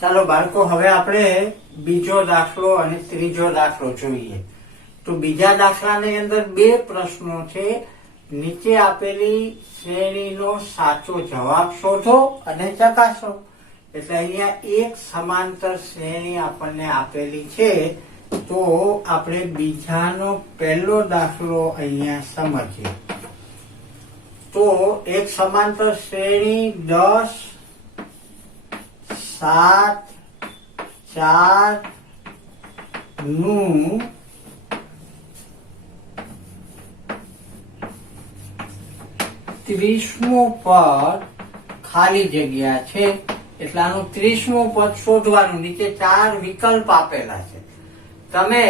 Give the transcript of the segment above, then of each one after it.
ચાલો બાળકો, હવે આપણે બીજો દાખલો અને ત્રીજો દાખલો જોઈએ. તો બીજા દાખલાની અંદર બે પ્રશ્નો છે. નીચે આપેલી શ્રેણીનો સાચો જવાબ શોધો અને ચકાસો. એટલે અહીંયા એક સમાંતર શ્રેણી આપણને આપેલી છે. તો આપણે બીજાનો પહેલો દાખલો અહીંયા સમજીએ. તો એક સમાંતર શ્રેણી 10, 7, 4 નું 30મું પદ ખાલી જગ્યા છે. એટલે આનું 30મું પદ શોધવાનું. નીચે 4 વિકલ્પ આપેલા છે. તમે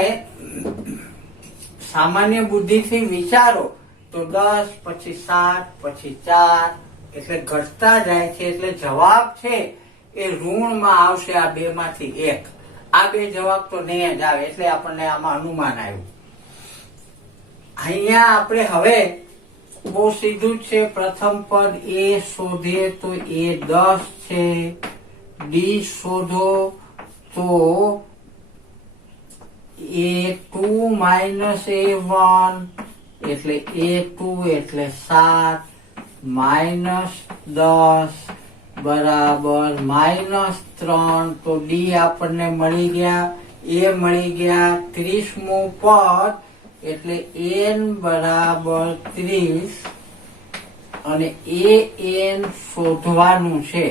સામાન્ય બુદ્ધિથી વિચારો તો 10 પછી 7 પછી 4 એટલે ઘટતા જાય છે. એટલે જવાબ છે એ ઋણમાં આવશે. આ બે માંથી એક. આ બે જવાબ તો નહીં જ આવે. એટલે આપણને આમાં અનુમાન આવ્યું. અહીંયા આપણે હવે બહુ સીધું જ છે. પ્રથમ પદ એ શોધીએ તો એ 10 છે. ડી શોધો તો A2 minus A1 એટલે A2 એટલે 7 minus 10 બરાબર -3. તો ડી આપણને મળી ગયા. એ મળી ગયા. 30મું પદ એટલે n બરાબર 30 અને an શોધવાનું છે.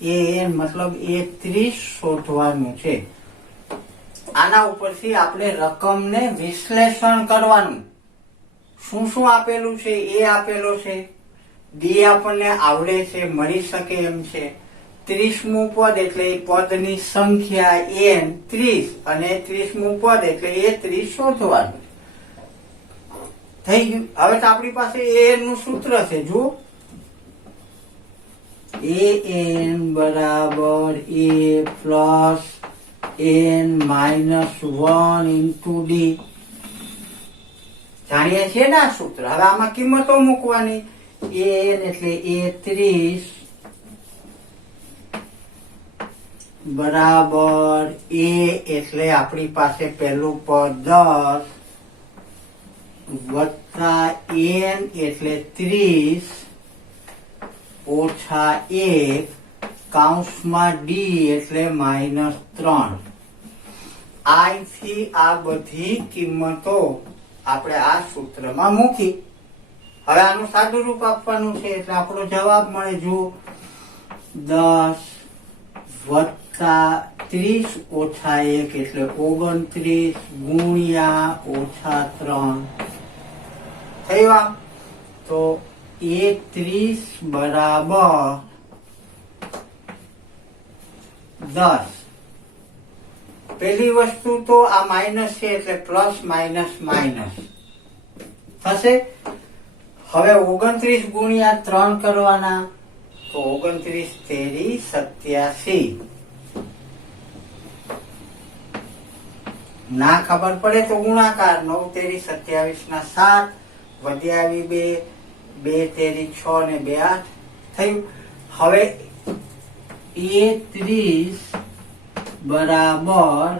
an મતલબ એ 30 શોધવાનું છે. આના ઉપરથી આપણે રકમને વિશ્લેષણ કરવાનું. શું શું આપેલું છે એ આપેલો છે. ડી આપણને આવડે છે, મળી શકે એમ છે. 30મું પદ એટલે એ પદની સંખ્યા n 30 અને 30મું પદ એટલે એ 30 શોધવાનું થઈ ગયું. હવે તો આપણી પાસે an નું સૂત્ર છે. જુઓ, an બરાબર a plus n -1 into D. જાણીએ છીએ ને આ સૂત્ર. હવે આમાં કિંમતો મૂકવાની. n એટલે a30 બરાબર a એટલે આપણી પાસે પહેલું પદ 10 વત્તા n એટલે 30 ઓછા 1 કૌંસમાં ડી એટલે -3. અહીંથી આ બધી કિંમતો આપણે આ સૂત્રમાં મૂકી. હવે આનું સાદું રૂપ આપવાનું છે. એટલે આપણો જવાબ મળે. જુઓ, 10 વત્તા 30 ઓછા 1 એટલે 29 ગુણ્યા ઓછા 3 થયું. તો A30 બરાબર 10. પેલી વસ્તુ તો આ માઇનસ છે એટલે પ્લસ માઇનસ માઇનસ થશે. હવે 29 ગુણ્યા 3 કરવાના. તો 29 તેરી 87. ના ખબર પડે તો ગુણાકાર. 9 તેરી 27 ના 7 વધ્યા આવી 2 2 તેરી 6 ને 2 8 થયું. હવે A30 બરાબર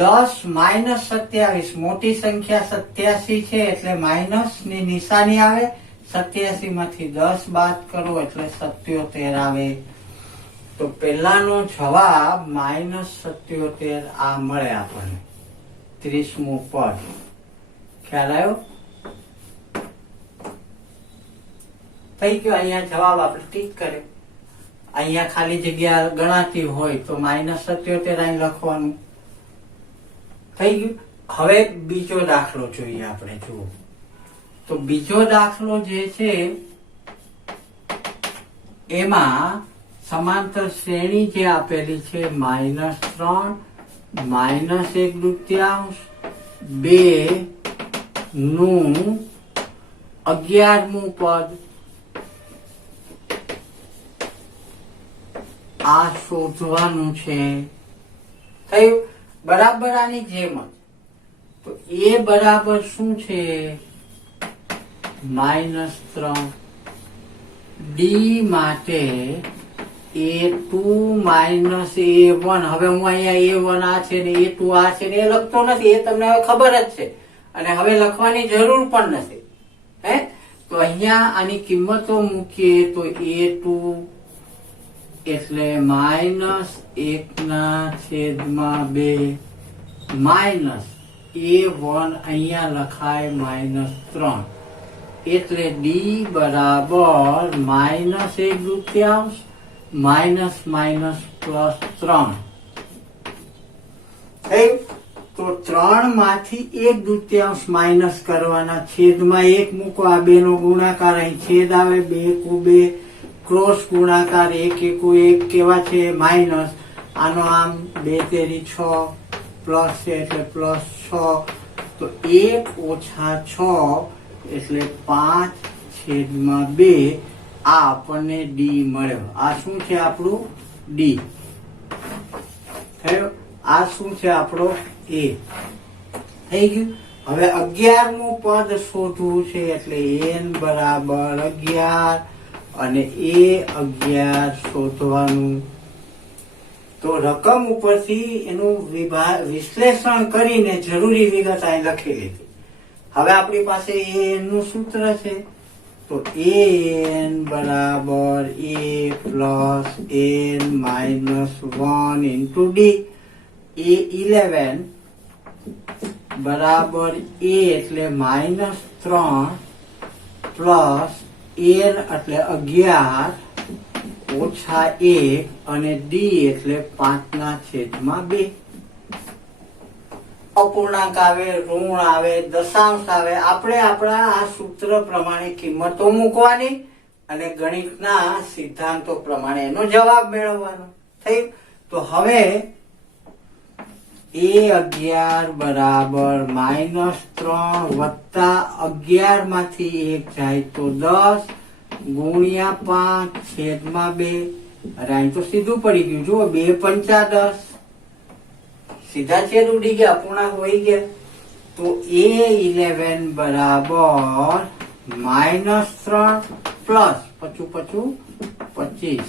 10 માઇનસ 27. મોટી સંખ્યા 87 છે એટલે માઇનસ ની નિશાની આવે. 87 માંથી 10 બાદ કરો એટલે 77 આવે. તો પહેલાનો જવાબ -77 આ મળે આપણને. 30મું પદ. ખ્યાલ આવ્યો? થઈ ગયો. અહીંયા જવાબ આપણે ટીક કરે. અહીંયા ખાલી જગ્યા ગણાતી હોય તો -77 અહીં લખવાનું. થઈ ગયું. હવે બીજો દાખલો જોઈએ આપણે. જુઓ, તો બીજો દાખલો જે છે એમાં સમાંતર શ્રેણી જે આપેલી છે -3 -1/2 નું 11મું પદ. આ શોધવાનું છે. થયું. બરાબર આની જેમ જ. તો એ બરાબર શું છે? -3. ડી માટે A2 માઇનસ A1. હવે હું અહીંયા A1 આ છે ને A2 આ છે ને એ લખતો નથી, એ તમને હવે ખબર જ છે અને હવે લખવાની જરૂર પણ નથી. હે, તો અહીંયા આની કિંમતો મૂકીએ તો A2 એટલે -1/2 માઇનસ A1 અહીંયા લખાય -3, એટલે ડી બરાબર -1/2 માઇનસ માઇનસ +3. તો 3 માંથી 1/2 માઇનસ કરવાના, છેદમાં 1 મૂકો, આ 2 નો ગુણાકાર, અહીં છેદ આવે, 2 × 2 ક્રોસ ગુણાકાર, 1 × 1 કેવા છે માઇનસ, આનો આમ 2 × 6 પ્લસ છે એટલે +6, તો 1 - 6 એટલે 5/2. આ આપણને ડી મળ્યો. આ શું છે આપણું ડી થયો. આ શું છે આપણો એ થઈ ગયું. હવે 11મું પદ શોધવું છે, એટલે n બરાબર 11 અને A11 શોધવાનું. તો રકમ ઉપરથી એનું વિશ્લેષણ કરીને જરૂરી વિગત અહીં લખી લીધી. હવે આપણી પાસે an નું સૂત્ર છે, તો an બરાબર a plus n minus 1 into D. A11 બરાબર a એટલે -3 પ્લસ n એટલે 11 ઓછા 1 અને ડી એટલે 5/2. અપૂર્ણાંક આવે, ઋણ આવે, દશાંશ આવે, આપણે આપણા આ સૂત્ર પ્રમાણે કિંમતો મૂકવાની અને ગણિતના સિદ્ધાંતો પ્રમાણે એનો જવાબ મેળવવાનો. થઈ. તો હવે A11 બરાબર -3 વત્તા 11 માંથી 1 જાય તો 10 ગુણ્યા 5 છેદમાં 2. અરે અહીં તો સીધું પડી ગયું, જુઓ 2 × 5 = 10, સીધા છેદ ઉડી ગયા, પૂર્ણાંક વહી ગયા. તો A11 બરાબર -3 પ્લસ 25.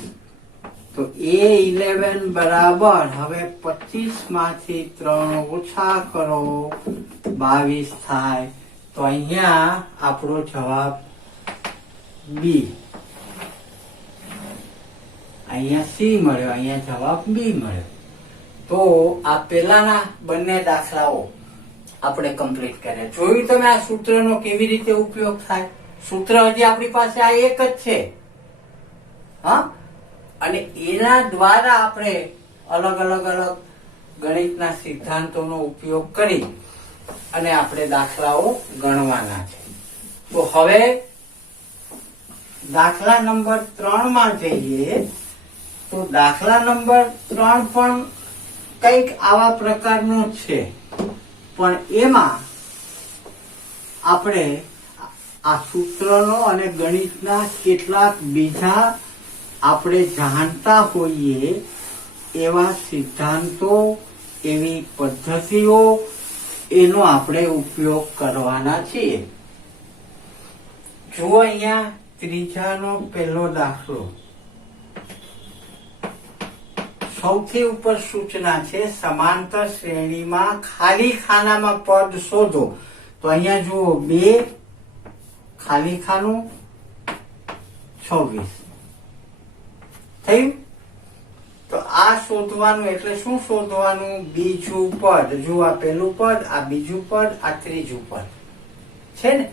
તો A11 બરાબર, હવે 25 માંથી 3 ઓછા કરો 22 થાય. તો અહીંયા આપણો જવાબ બી. અહીંયા સી મળ્યો, અહીંયા જવાબ બી મળ્યો. તો આ પેલાના બંને દાખલાઓ આપણે કમ્પ્લીટ કર્યા. જોયું તમે આ સૂત્રનો કેવી રીતે ઉપયોગ થાય? સૂત્ર હજી આપણી પાસે આ એક જ છે, હા, અને એના દ્વારા આપણે અલગ અલગ ગણિતના સિદ્ધાંતોનો ઉપયોગ કરી અને આપણે દાખલાઓ ગણવાના છે. તો હવે દાખલા નંબર 3 માં જઈએ. તો દાખલા નંબર 3 પણ કંઈક આવા પ્રકારનો છે, પણ એમાં આપણે આ સૂત્રનો અને ગણિતના કેટલાક બીજા આપણે જાણતા હોઈએ એવા સિદ્ધાંતો, એવી પદ્ધતિઓ, એનો આપણે ઉપયોગ કરવાના છીએ. જુઓ અહીંયા ત્રીજાનો પહેલો દાખલો. સૌથી ઉપર સૂચના છે સમાંતર શ્રેણીમાં ખાલી ખાનામાં પદ શોધો. તો અહીંયા જુઓ 2 ખાલી ખાનું 26 થયું. તો આ શોધવાનું, એટલે શું શોધવાનું? બીજું પદ. જો આ પહેલું પદ, આ બીજું પદ, આ ત્રીજું પદ છે ને.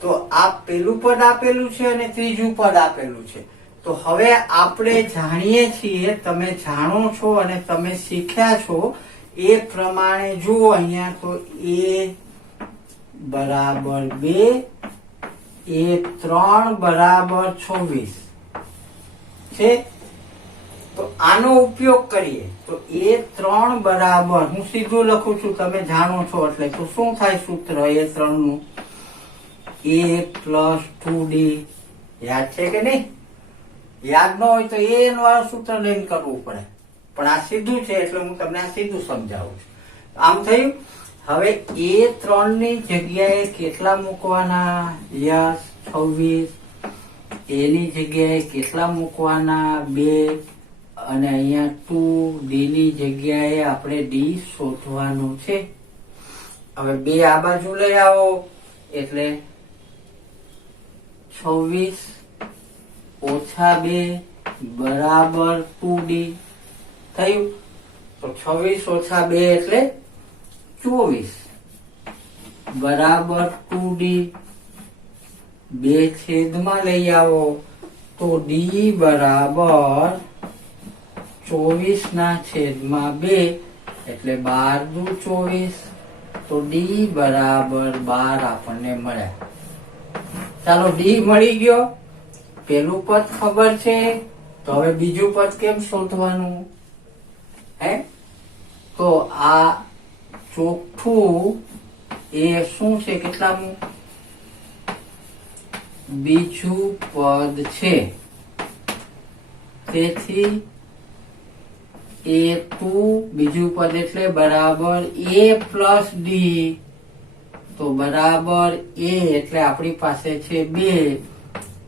તો આ પહેલું પદ આપેલું છે અને ત્રીજું પદ આપેલું છે. તો હવે આપણે જાણીએ છીએ, તમે જાણો છો અને તમે શીખ્યા છો એ પ્રમાણે જુઓ અહીંયા. તો a બરાબર 2, A3 બરાબર 26 છે. તો આનો ઉપયોગ કરીએ તો A3 બરાબર, હું સીધું લખું છું, તમે જાણો છો એટલે. તો શું થાય સૂત્ર A3 નું? a plus 2d. યાદ છે કે નહીં? યાદ ન હોય તો એ વાળું સૂત્ર લઈને કરવું પડે, પણ આ સીધું છે એટલે હું તમને આ સીધું સમજાવું છું. આમ થયું. હવે A3 ની જગ્યાએ કેટલા મૂકવાના? યસ 26. એની જગ્યાએ કેટલા મૂકવાના 2 અને અહીંયા 2 ડી ની જગ્યાએ આપણે ડી શોધવાનું છે. હવે 2 આ બાજુ લઈ આવો એટલે 26 ઓછા 2 બરાબર 2D થયું. તો 26 ઓછા 2 એટલે 24 બરાબર 2D. 2 છેદમાં લઈ આવો તો ડી બરાબર 24 ના છેદમાં 2 એટલે 12 દુ 24. તો ડી બરાબર 12 આપણને મળ્યા. ચાલો ડી મળી ગયો. પેલું પદ ખબર છે તો હવે બીજું પદ કેમ શોધવાનું હે? તો આ ચોખ્ઠું એ શું છે? કેટલામું? બીજું પદ છે. તેથી A2 બીજું પદ એટલે બરાબર A પ્લસ ડી. તો બરાબર A એટલે આપણી પાસે છે 2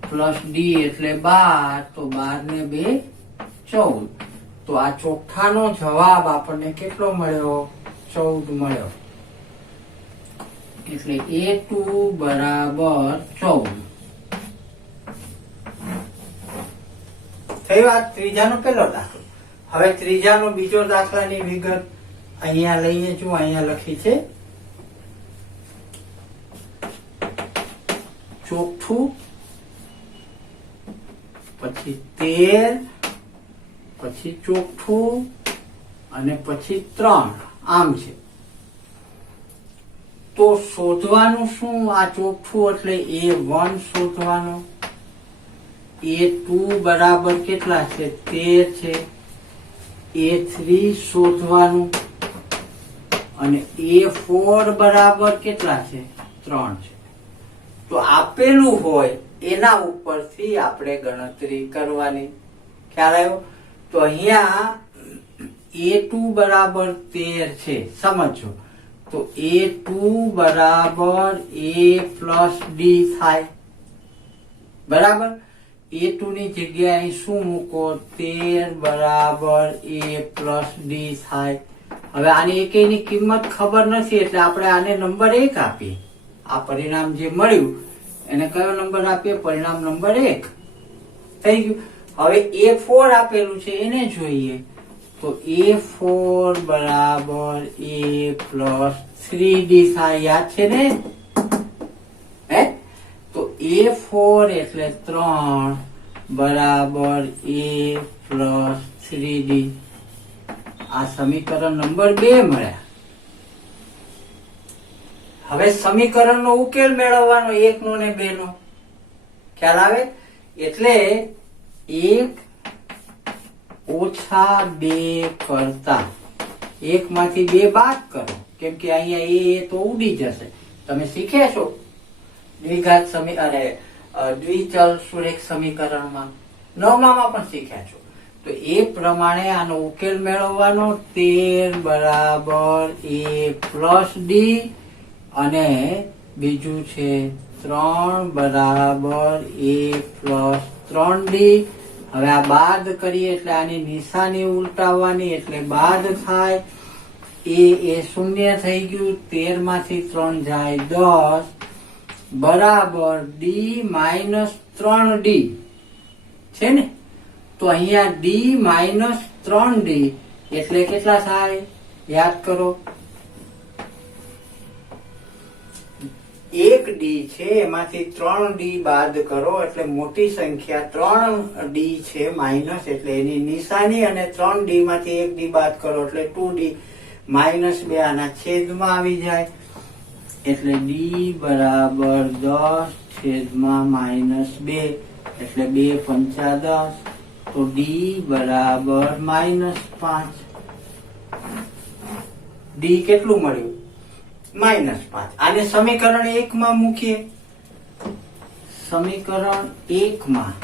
પ્લસ ડી એટલે 12. તો 12 ને 2 14. તો આ ચોખ્ઠાનો જવાબ આપણને કેટલો મળ્યો? 14 મળ્યો. એટલે A2 બરાબર 14 થયું. આ ત્રીજાનો પહેલો દાખલો. હવે ત્રીજાનો બીજો દાખલાની વિગત અહીંયા લઈએ. જો અહીંયા લખી છે ચોખ્ઠું, પછી 13, પછી ચોખ્ઠું અને પછી 3 આમ છે. તો શોધવાનું શું? આ ચોખ્ઠું એટલે A1 શોધવાનું. A2 બરાબર કેટલા છે? 13 છે. A3 શોધવાનું અને A4 બરાબર કેટલા છે? 3 છે. તો આપેલું હોય એના ઉપરથી આપણે ગણતરી કરવાની. ખ્યાલ આવ્યો? તો અહીંયા A2 બરાબર 13 છે, સમજો. તો A2 બરાબર A પ્લસ ડી થાય. બરાબર. A2 ની જગ્યાએ અહીં શું મૂકો? 13 બરાબર A પ્લસ ડી થાય. હવે આની એકેયની કિંમત ખબર નથી એટલે આપણે આને નંબર 1 આપીએ. આ પરિણામ જે મળ્યું એને કયો નંબર આપીએ? પરિણામ નંબર 1 થઈ ગયું. હવે A4 આપેલું છે એને જોઈએ. તો A4 બરાબર A પ્લસ 3D થાય. યાદ છે ને? હે? તો A4 એટલે 3 બરાબર A પ્લસ 3D. આ સમીકરણ નંબર 2 મળ્યા. હવે સમીકરણનો ઉકેલ મેળવવાનો 1 નો ને 2 નો. ખ્યાલ આવે? એટલે 1 ઓછા 2 કરતા 1 માંથી 2 બાદ કરો, કેમ કે અહીંયા એ તો ઉડી જશે. તમે શીખ્યા છો દ્વિઘાત દ્વિચલ સુરેખ સમીકરણમાં 9માં પણ શીખ્યા છો. તો એ પ્રમાણે આનો ઉકેલ મેળવવાનો. 13 બરાબર A પ્લસ ડી અને બીજું છે 3 બરાબર A પ્લસ 3D. હવે આ બાદ કરીએ એટલે આની નિશાની ઉલટાવવાની એટલે બાદ થાય. એ 0 થઈ ગયું. 13 માંથી 3 જાય 10 બરાબર D માઇનસ 3D છે ને? તો અહીંયા D માઇનસ 3D એટલે કેટલા થાય? યાદ કરો. 1D છે એમાંથી 3D બાદ કરો એટલે મોટી સંખ્યા 3D છે માઇનસ એટલે એની નિશાની, અને 3D માંથી 1D બાદ કરો એટલે 2D માઇનસ 2 આના છેદમાં આવી જાય એટલે D બરાબર 10 છેદમાં માઇનસ 2 એટલે 2 પંચા 10. તો D બરાબર માઇનસ 5. D કેટલું મળ્યું? માઇનસ 5. આને સમીકરણ 1 માં મૂકીએ. સમીકરણ 1 માં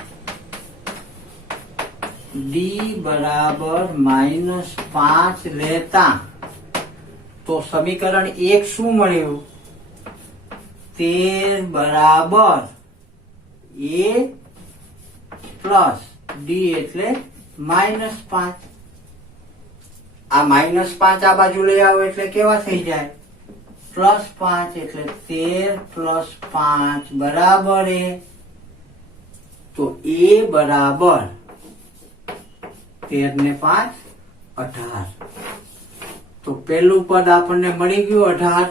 D બરાબર માઇનસ 5 લેતા તો સમીકરણ 1 શું મળ્યું? 13 બરાબર A પ્લસ ડી એટલે -5. આ -5 આ બાજુ લઈ આવો એટલે કેવા થઈ જાય? +5 એટલે 13 + 5 બરાબર એ. તો એ બરાબર 13 ને 5 18. તો પેલું પદ આપણને મળી ગયું 18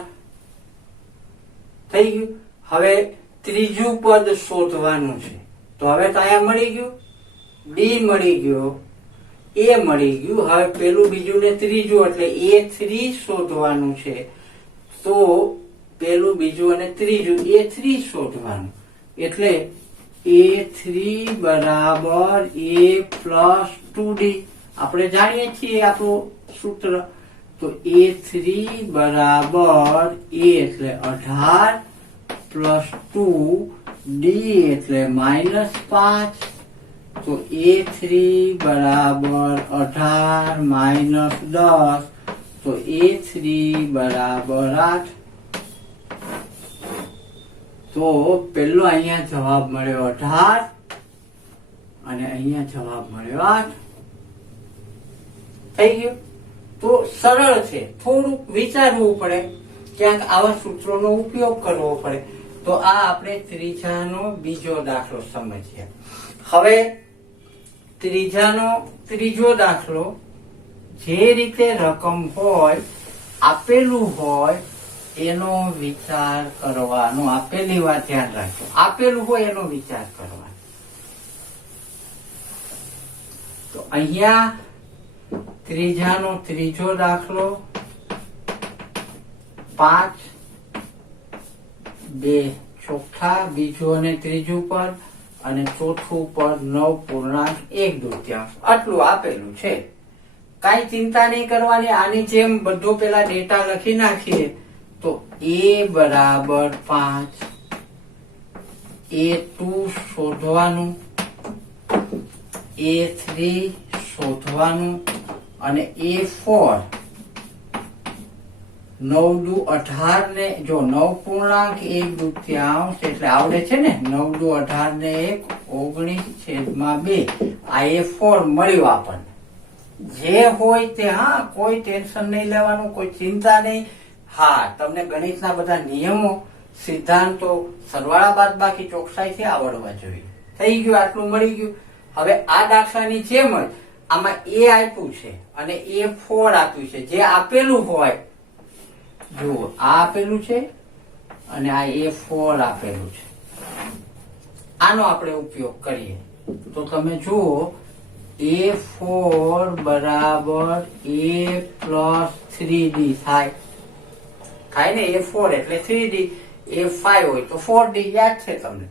થઈ ગયું. હવે ત્રીજું પદ શોધવાનું છે. તો હવે તો અહીંયા મળી ગયું, ડી મળી ગયો, એ મળી ગયું. હવે પેલું બીજું ને ત્રીજું એટલે A3 શોધવાનું છે. તો પેલું બીજું અને ત્રીજું A3 શોધવાનું એટલે A3 બરાબર A પ્લસ 2D. આપણે જાણીએ છીએ આપણું સૂત્ર. તો A3 બરાબર A એટલે 18 પ્લસ 2 D એટલે -5. તો A3 બરાબર 18 - 10. તો A3 બરાબર 8. તો પેલો અહીંયા જવાબ મળ્યો 18 અને અહીંયા જવાબ મળ્યો 8. થઈ ગયું. તો સરળ છે, થોડુંક વિચારવું પડે, ક્યાંક આવા સૂત્રોનો ઉપયોગ કરવો પડે. તો આ આપણે ત્રીજાનો બીજો દાખલો સમજીએ. હવે ત્રીજાનો ત્રીજો દાખલો, જે રીતે રકમ હોય, આપેલું હોય એનો વિચાર કરવાનો. આપેલી વાત ધ્યાન રાખજો, આપેલું હોય એનો વિચાર કરવાનો. તો અહીંયા ત્રીજાનો ત્રીજો દાખલો 5 2 ચોથા, બીજું અને ત્રીજું પદ અને ચોથું પદ 9.1/2. આટલું આપેલું છે. કાંઈ ચિંતા નહીં કરવાની. આની જેમ બધો પેલા ડેટા લખી નાખીએ. તો A બરાબર 5, A2 શોધવાનું, A3 શોધવાનું અને A4 9 દુ 18 ને જો 9.1/2 એટલે આવડે છે ને. 9 દુ 18 ને 1 19/2. આ A4 મળ્યું આપણને. જે હોય તે, હા, કોઈ ટેન્શન નહીં લેવાનું, કોઈ ચિંતા નહીં. હા, તમને ગણિતના બધા નિયમો, સિદ્ધાંતો, સરવાળા બાદબાકી ચોકસાઈથી આવડવા જોઈએ. થઈ ગયું, આટલું મળી ગયું. હવે આ દાખલાની જેમ જ આમાં A આપ્યું છે અને A4 આપ્યું છે. જે આપેલું હોય, જુઓ, આ આપેલું છે અને આ A4 આપેલું છે. આનો આપણે ઉપયોગ કરીએ. તો તમે જુઓ, A4 બરાબર A પ્લસ 3D થાય ને. A4 એટલે 3D, A5 હોય તો 4D. યાદ છે તમને?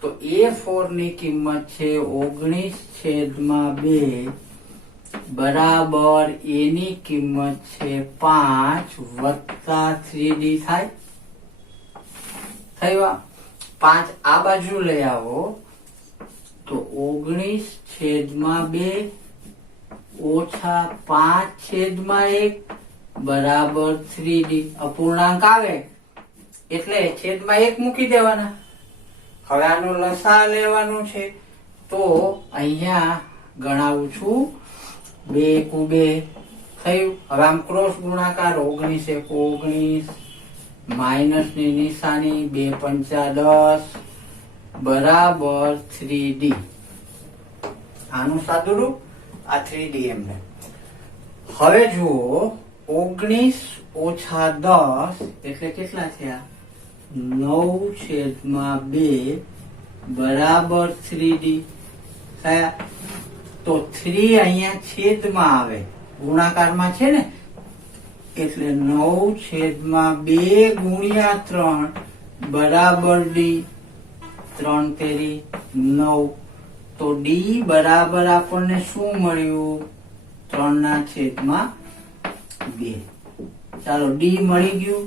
તો A4 ની કિંમત છે 19/2 બરાબર A ની કિંમત છે 5 વત્તા 3D થાય. થયું? 5 આ બાજુ લઈ આવો તો 19/2 ઓછા 5/1 બરાબર 3D. અપૂર્ણાંક આવે એટલે છેદમાં 1 મૂકી દેવાના. હવે આનો લસા લેવાનું છે. તો અહીંયા ગણાવું છું 2 × 2 થયું. હવે આમ ક્રોસ ગુણાકાર 19 × 19 માઇનસ ની નિશાની 2 × 5 = 10 બરાબર 3D. આનું સાદુરૂપ આ 3D એમને. હવે જુઓ, 19 ઓછા 10 એટલે કેટલા થયા? 9/2 બરાબર 3D થયા. તો 3 અહીંયા છેદમાં આવે, ગુણાકારમાં છે ને, એટલે 9/2 ગુણ્યા 3 બરાબર D. 3 તેરી 9. તો D બરાબર આપણને શું મળ્યું? 3/2. ચાલો, D મળી ગયું.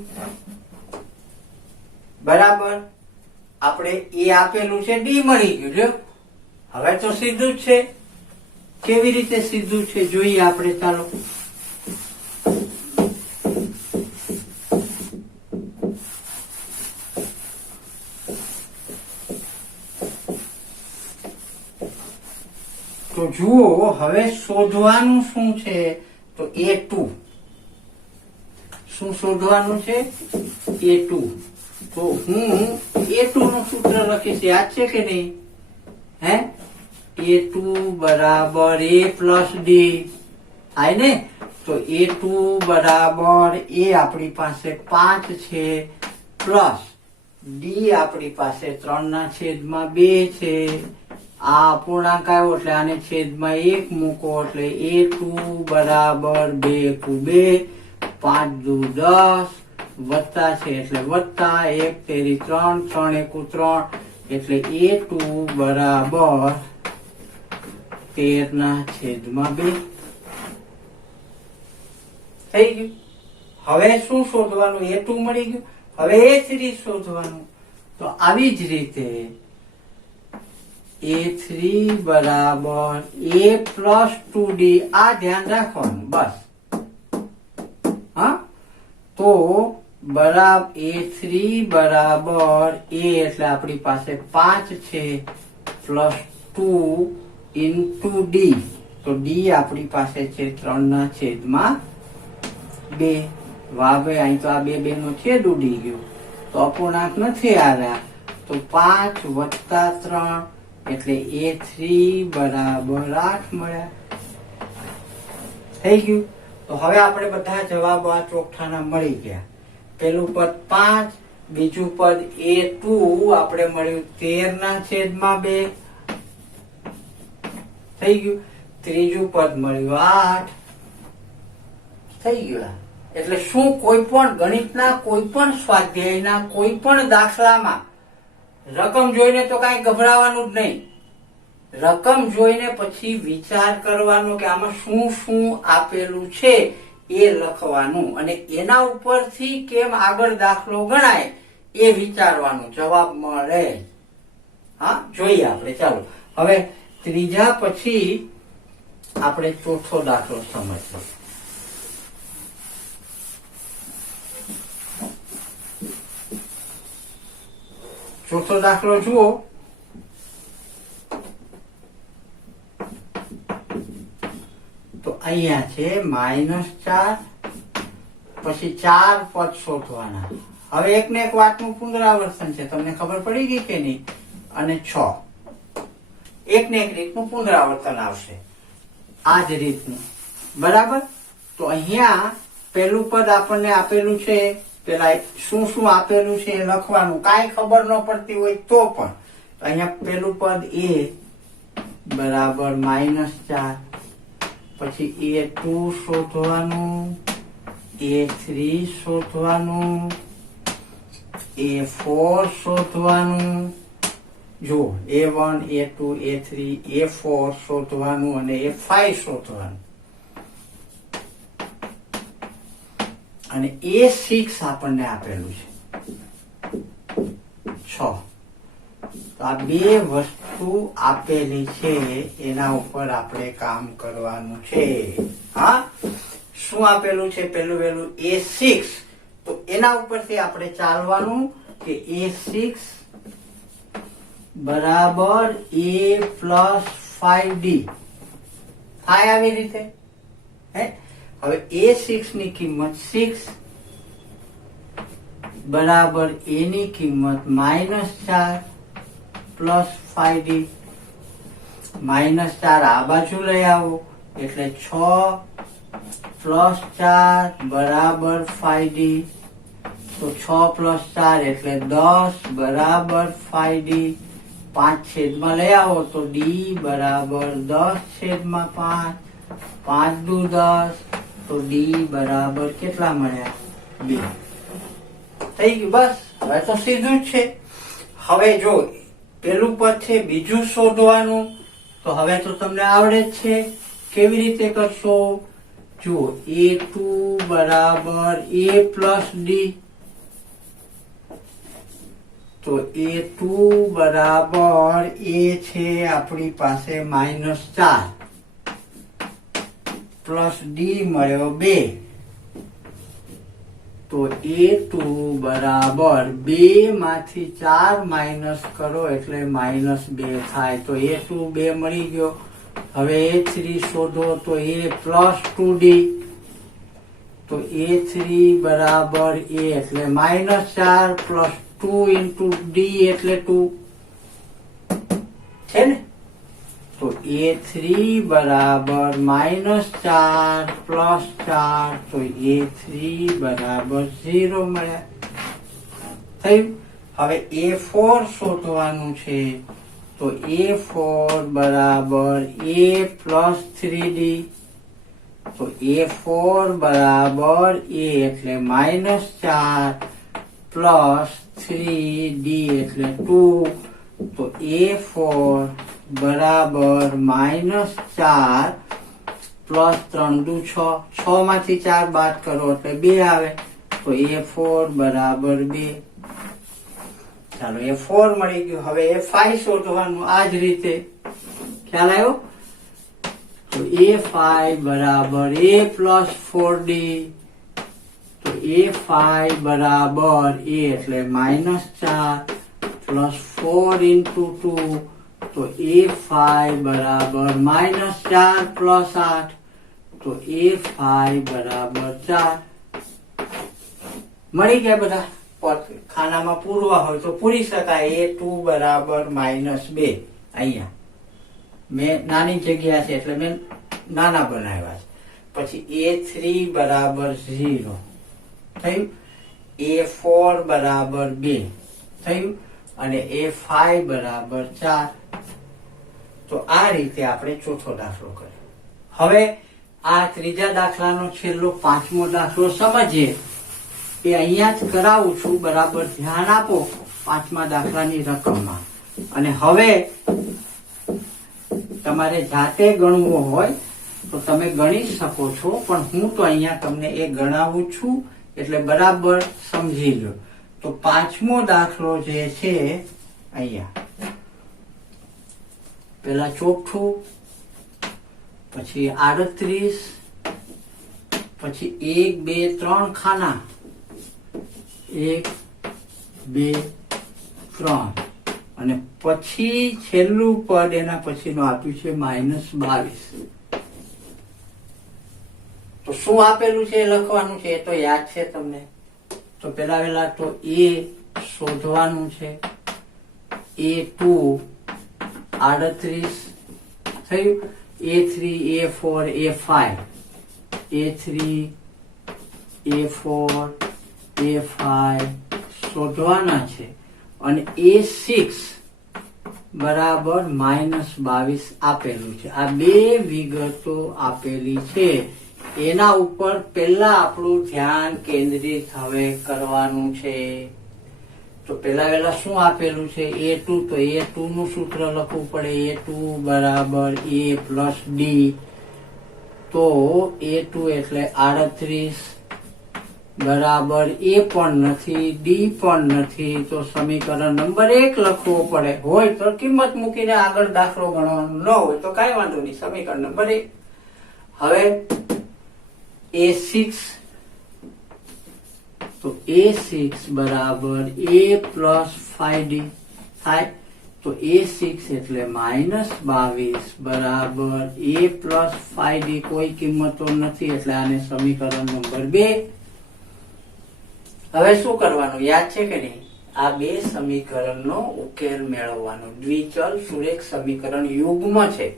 બરાબર. આપણે એ આપેલું છે, D મળી ગયું. જો હવે તો સીધું જ છે. કેવી રીતે સીધું છે જોઈએ આપણે. ચાલો, જુઓ હવે શોધવાનું શું છે, તો A2 શું શોધવાનું છે, A2. તો હું A2 નું સૂત્ર લખીશ, યાદ છે કે નહીં? હે, A2 બરાબર A પ્લસ ડી, આય ને? તો A2 બરાબર A આપણી પાસે 5 છે, પ્લસ ડી આપણી પાસે 3/2 છે. આ અપૂર્ણાંક આવ્યો એટલે આને છેદમાં 1 મૂકો એટલે A2 બરાબર 2 × 2, 5 × 2 = 10, વત્તા છે એટલે વત્તા, 1 તેરી 3, 3 × 1 = 3, એટલે A2 બરાબર 13/2 થઈ ગયું. હવે શું શોધવાનું? A2 મળી ગયું. હવે A3 શોધવાનું. તો આવી જ રીતે A3 બરાબર A પ્લસ 2D, આ ધ્યાન રાખવાનું બસ. હા, તો બરાબર A3 બરાબર A એટલે આપણી પાસે 5 છે, પ્લસ 2 ઇન્ટુ ડી, તો ડી આપણી પાસે છે 3/2. વાહ ભાઈ, અહીં તો આ બે નો છેદ ઉડી ગયો, તો અપૂર્ણાંક નથી આવ્યા, તો 5 વત્તા 3 એટલે A3 બરાબર 8 મળ્યા. થઈ ગયું. તો હવે આપણે બધા જવાબો આ ચોકઠાના મળી ગયા. પેલું પદ 5, બીજું પદ A2 આપણે મળ્યું 13/2 થઈ ગયું. ત્રીજું પદ મળ્યું 8 થઈ ગયું. એટલે શું, કોઈ પણ ગણિતના કોઈ પણ સ્વાધ્યાયના કોઈ પણ દાખલામાં રકમ જોઈને તો કાંઈ ગભરાવાનું જ નહીં. રકમ જોઈને પછી વિચાર કરવાનો કે આમાં શું શું આપેલું છે એ લખવાનું, અને એના ઉપરથી કેમ આગળ દાખલો ગણાય એ વિચારવાનું, જવાબ મળે. હા, જોઈએ આપણે. ચાલો હવે ત્રીજા પછી આપણે ચોથો દાખલો સમજીએ. ચોથો દાખલો જુઓ. તો અહીંયા છે -4, પછી 4 પદ શોધવાના. હવે એક ને એક વાતનું પુનરાવર્તન છે, તમને ખબર પડી ગઈ કે નહીં? અને 6 એક ને એક રીતનું પુનરાવર્તન આવશે, આ જ રીતનું. બરાબર. તો અહીંયા પેલું પદ આપણને આપેલું છે, પેલા શું શું આપેલું છે એ લખવાનું, કાંઈ ખબર ન પડતી હોય તો પણ. તો અહીંયા પેલું પદ A બરાબર -4, પછી A2 શોધવાનું, A3 શોધવાનું, A4 શોધવાનું. જો A1 A2 A3 A4 શોધવાનું અને A5 શોધવાનું, અને A6 આપણને આપેલું છે 6. તો આ બે વસ્તુ આપેલી છે, એના ઉપર આપણે કામ કરવાનું છે. હા, શું આપેલું છે? પેલું વહેલું A6, તો એના ઉપરથી આપણે ચાલવાનું કે A6 બરાબર A પ્લસ 5D થાય આવી રીતે. હે, હવે A6 ની કિંમત 6 બરાબર A ની કિંમત -4 પ્લસ 5D. -4 આ બાજુ લઈ આવો એટલે 6 પ્લસ 4 બરાબર 5D. તો 6 પ્લસ 4 એટલે 10 બરાબર 5D. 5 છેદમાં લઈ આવો તો D બરાબર 10/5. 5 દુ 10, તો D બરાબર કેટલા મળ્યા? 2. થઈ ગયું. બસ, હવે તો સીધું જ છે. હવે જો પેલું પદ છે, બીજું શોધવાનું, તો હવે તો તમને આવડે જ છે. કેવી રીતે કરશો? જુઓ, A2 બરાબર A પ્લસ D, તો A2 બરાબર A છે આપણી પાસે -4 પ્લસ D મળ્યો 2, તો A2 બરાબર 2 માંથી 4 માઇનસ કરો એટલે -2 થાય. તો A2 2 મળી ગયો. હવે A3 શોધો તો A પ્લસ 2D, તો A3 બરાબર A એટલે -4 પ્લસ 2 ઇન્ટુ D એટલે 2 છે ને. તો A3 બરાબર -4 પ્લસ 4, તો A3 બરાબર 0 મળ્યા. થયું. હવે A4 શોધવાનું છે, તો A4 બરાબર A પ્લસ 3D, તો A4 બરાબર A એટલે -4 પ્લસ 3D એટલે 2, તો A4 બરાબર -4 પ્લસ 3 દુ 6, 6 માંથી 4 બાદ કરો એટલે 2 આવે, તો A4 બરાબર 2. ચાલો A4 મળી ગયું. હવે A5 શોધવાનું આ જ રીતે. ખ્યાલ આવ્યો? તો A5 બરાબર A પ્લસ 4D, તો A5 બરાબર A એટલે -4 પ્લસ 4 ઇન્ટુ 2, તો A5 બરાબર -4 પ્લસ 8, તો A5 બરાબર 4. મળી ગયા બધા. ખાનામાં પૂરવા હોય તો પૂરી શકાય. A2 બરાબર -2. અહીંયા મેં નાની જગ્યા છે એટલે મેં નાના બનાવ્યા છે. પછી A3 બરાબર 0 થયું, A4 બરાબર 2 થયું, અને A5 બરાબર 4. તો આ રીતે આપણે ચોથો દાખલો કર્યો. હવે આ ત્રીજા દાખલાનો છેલ્લો પાંચમો દાખલો સમજીએ. એ અહીંયા જ કરાવું છું, બરાબર ધ્યાન આપો પાંચમા દાખલાની રકમમાં. અને હવે તમારે જાતે ગણવું હોય તો તમે ગણી શકો છો, પણ હું તો અહીંયા તમને એ ગણાવું છું એટલે બરાબર સમજી લો. તો પાંચમો દાખલો જે છે અહીંયા પેલા ચોખ્ઠું, પછી 38, પછી 1 2 3 ખાના, 1 2 3, અને પછી છેલ્લું પદ એના પછીનું આપ્યું છે -22. તો શું આપેલું છે એ લખવાનું છે, એ તો યાદ છે તમને. તો પેલા તો A શોધવાનું છે. A2 38 થયું, A3 A4 A5, A3 A4 A5 શોધવાના છે. અને A6 બરાબર -22 આપેલું છે. આ બે વિગતો આપેલી છે. એના ઉપર પહેલા આપણું ધ્યાન કેન્દ્રિત હવે કરવાનું છે. તો પેલા શું આપેલું છે, A2, તો A2 નું સૂત્ર લખવું પડે. A2 બરાબર A પ્લસ D, તો A2 એટલે 38 બરાબર A પણ નથી, D પણ નથી, તો સમીકરણ નંબર 1 લખવો પડે. હોય તો કિંમત મૂકીને આગળ દાખલો ગણવાનો, ન હોય તો કઈ વાંધો નહીં, સમીકરણ નંબર 1. હવે A6, તો A6 બરાબર A પ્લસ 5D થાય, તો A6 એટલે -22 બરાબર A પ્લસ 5D. કોઈ કિંમતો નથી એટલે આને સમીકરણ નંબર 2. હવે શું કરવાનું, યાદ છે કે નહીં? આ બે સમીકરણનો ઉકેલ મેળવવાનો. દ્વિચલ સુરેખ સમીકરણ યુગ્મ છે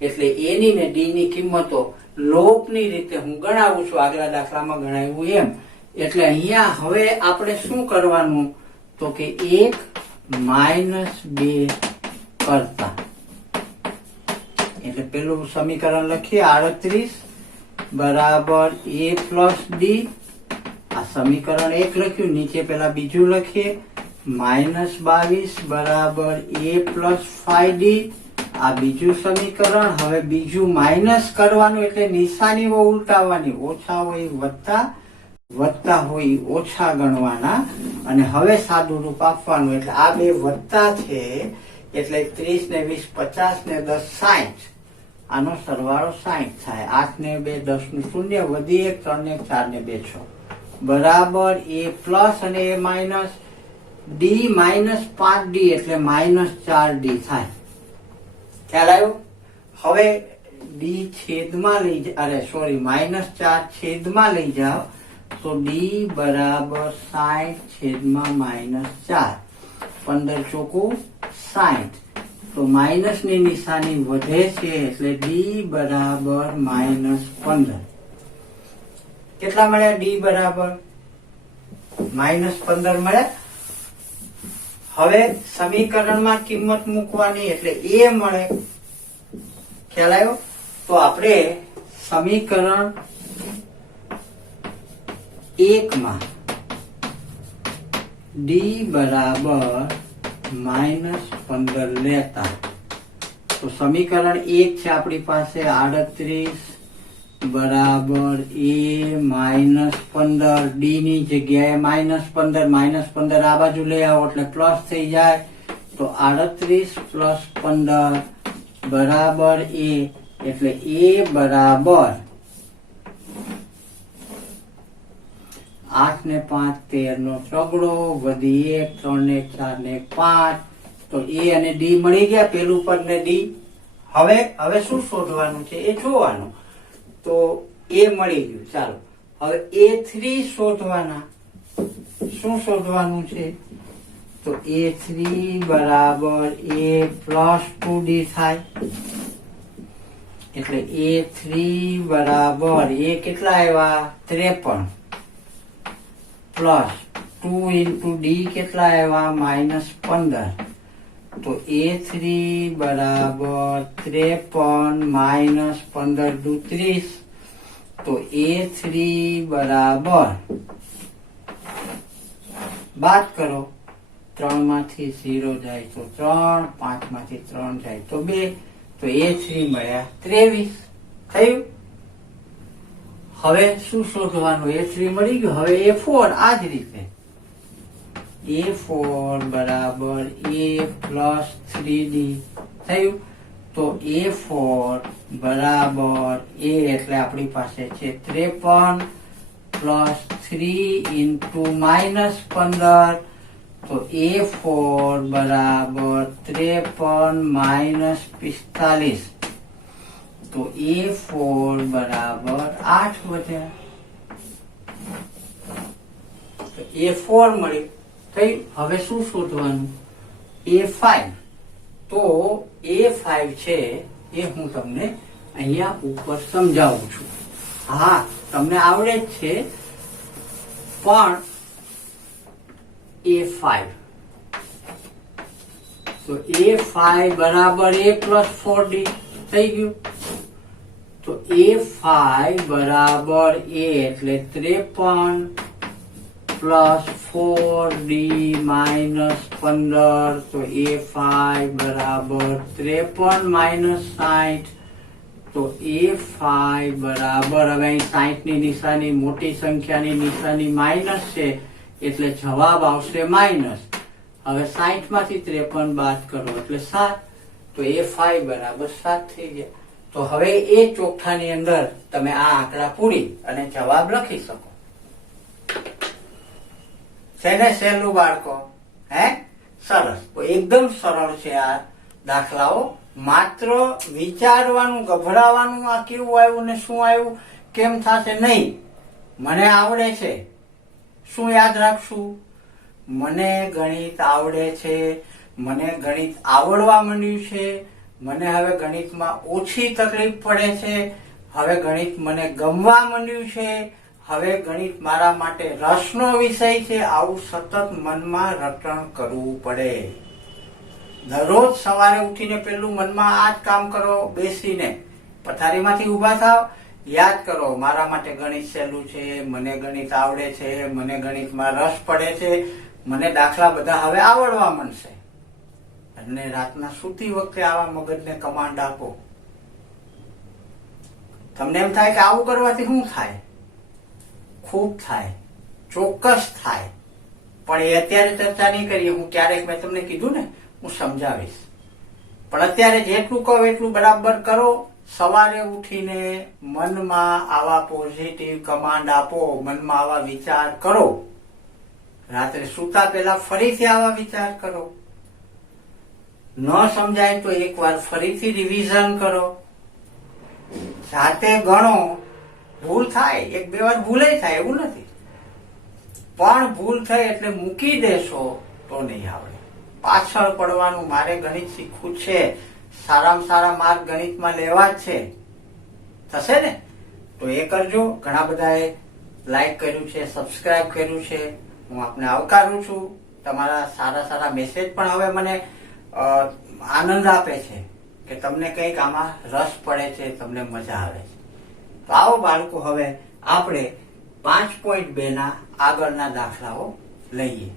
એટલે A ની ને D ની કિંમતો લોપની રીતે હું ગણાવું છું, આગલા દાખલામાં ગણાવ્યું એમ. એટલે અહીંયા હવે આપણે શું કરવાનું, તો કે 1 -2 કરતા, એટલે પેલું સમીકરણ લખીએ 38 બરાબર A પ્લસ D. આ સમીકરણ 1 લખ્યું, નીચે પેલા બીજું લખીએ -22 બરાબર A પ્લસ 5D. આ બીજું સમીકરણ. હવે બીજું માઇનસ કરવાનું એટલે નિશાનીઓ ઉલટાવવાની. ઓછા હોય વત્તા, વત્તા હોય ઓછા ગણવાના. અને હવે સાદું રૂપ આપવાનું. એટલે આ બે વત્તા છે એટલે 30 ને 20 50 ને 10 60. આનો સરવાળો 60 થાય. 8 ને 2 10 નું શૂન્ય, વધી 1 3 ને 4 ને 2 6 બરાબર A પ્લસ અને A માઇનસ D -5D એટલે -4D થાય. ખ્યાલ આવ્યો? હવે ડી છેદમાં લઈ -4 છેદમાં લઈ જાઓ તો ડી બરાબર 60 છેદમાં -4, 15 ચોકું 60. તો માઇનસ ની નિશાની વધે છે એટલે ડી બરાબર -15. કેટલા મળ્યા? ડી બરાબર -15 મળ્યા. હવે સમીકરણમાં કિંમત મૂકવાની એટલે એ મળે. ખ્યાલ આવ્યો? તો આપણે સમીકરણ 1 માં ડી બરાબર -15 લેતા તો સમીકરણ 1 છે આપણી પાસે 38 બરાબર એ -15. ડી ની જગ્યાએ -15 આ બાજુ લઈ આવો એટલે પ્લસ થઈ જાય. તો 38 પ્લસ 15 બરાબર એ, એટલે એ બરાબર 8 ને 5 13 નો ચોગડો વધી 1 3 ને 4 ને 5. તો એ અને ડી મળી ગયા, પેલું પદ ને ડી. હવે શું શોધવાનું છે એ જોવાનું. તો એ મળી ગયું. ચાલો હવે A3 શોધવાના. શું શોધવાનું છે? તો A3 બરાબર A પ્લસ 2D થાય. એટલે A3 બરાબર એ કેટલા આવ્યા? 53 પ્લસ 2 ઇન્ટુ ડી કેટલા આવ્યા? -15. તો A3 બરાબર 53 -15 દુ 30. તો A3 બરાબર બાદ કરો, 3 માંથી 0 જાય તો 3, 5 માંથી 3 જાય તો 2. તો A3 મળ્યા 23. થયું? હવે શું શોધવાનું? A3 મળી ગયું. હવે A4 આ જ રીતે. A4 બરાબર A પ્લસ 3D થયું. તો A4 બરાબર A એટલે આપણી પાસે છે 53 પ્લસ 3 ઇન્ટુ -15. તો A4 બરાબર 53 -45. તો A4 બરાબર 8 વધ્યા. તો A4 મળી. થઈ. હવે શું શોધવાનું? A5. તો A5 છે એ હું તમને અહીંયા ઉપર સમજાવું છું. હા, તમને આવડે જ છે, પણ A5. તો A5 બરાબર A પ્લસ 4D થઈ ગયું. તો A5 બરાબર A એટલે 53 પ્લસ 4D -15. તો A5 બરાબર 53 -60. તો A5 બરાબર, હવે અહીં 60 ની નિશાની, મોટી સંખ્યાની નિશાની માઇનસ છે એટલે જવાબ આવશે માઇનસ. હવે 60 માંથી 53 બાદ કરો એટલે 7. તો A5 બરાબર 7 થઈ ગયા. તો હવે એ ચોખ્ખાની અંદર તમે આ આંકડા પૂરી અને જવાબ લખી શકો. છે ને સહેલું બાળકો? હે, સરસ. તો એકદમ સરળ છે આ દાખલાઓ. માત્ર વિચારવાનું, ગભરાવાનું આ કેવું આવ્યું ને શું આવ્યું, કેમ થશે નહીં. મને આવડે છે, શું યાદ રાખશું? મને ગણિત આવડે છે, મને ગણિત આવડવા માંડ્યું છે, મને હવે ગણિતમાં ઓછી તકલીફ પડે છે, હવે ગણિત મને ગમવા માંડ્યું છે, હવે ગણિત મારા માટે રસનો વિષય છે. આવું સતત મનમાં રટણ કરવું પડે. દરરોજ સવારે ઉઠીને પેલું મનમાં આ જ કામ કરો. બેસીને પથારીમાંથી ઉભા થાવ, યાદ કરો મારા માટે ગણિત સહેલું છે, મને ગણિત આવડે છે, મને ગણિતમાં રસ પડે છે, મને દાખલા બધા હવે આવડવા માંડશે. અને રાતના સૂતી વખતે આવા મગજને કમાન્ડ આપો. તમને એમ થાય કે આવું કરવાથી શું થાય? ખૂબ થાય, ચોક્કસ થાય. પણ એ અત્યારે ચર્ચા નહીં કરીએ. હું ક્યારેક, મેં તમને કીધું ને, હું સમજાવીશ. પણ અત્યારે જેટલું કહો એટલું બરાબર કરો. સવારે ઉઠીને મનમાં આવા પોઝિટિવ કમાન્ડ આપો, મનમાં આવા વિચાર કરો. રાત્રે સૂતા પહેલા ફરીથી આવા વિચાર કરો. ન સમજાય તો એકવાર ફરીથી રિવિઝન કરો. જાતે ગણો, ભૂલ થાય, એક બે વાર ભૂલે થાય એવું નથી, પણ ભૂલ થઈ એટલે મૂકી દેશો તો નહીં આવડે. પાછળ પડવાનું, મારે ગણિત શીખવું છે, સારામાં સારા માર્ક ગણિતમાં લેવા જ છે, થશે ને? તો એ કરજો. ઘણા બધાએ લાઈક કર્યું છે, સબસ્ક્રાઇબ કર્યું છે, હું આપને આવકારું છું. તમારા સારા સારા મેસેજ પણ હવે મને આનંદ આપે છે કે તમને કંઈક આમાં રસ પડે છે, તમને મજા આવે છે. તો આવો બાળકો, હવે આપણે 5.2 ના આગળના દાખલાઓ લઈએ.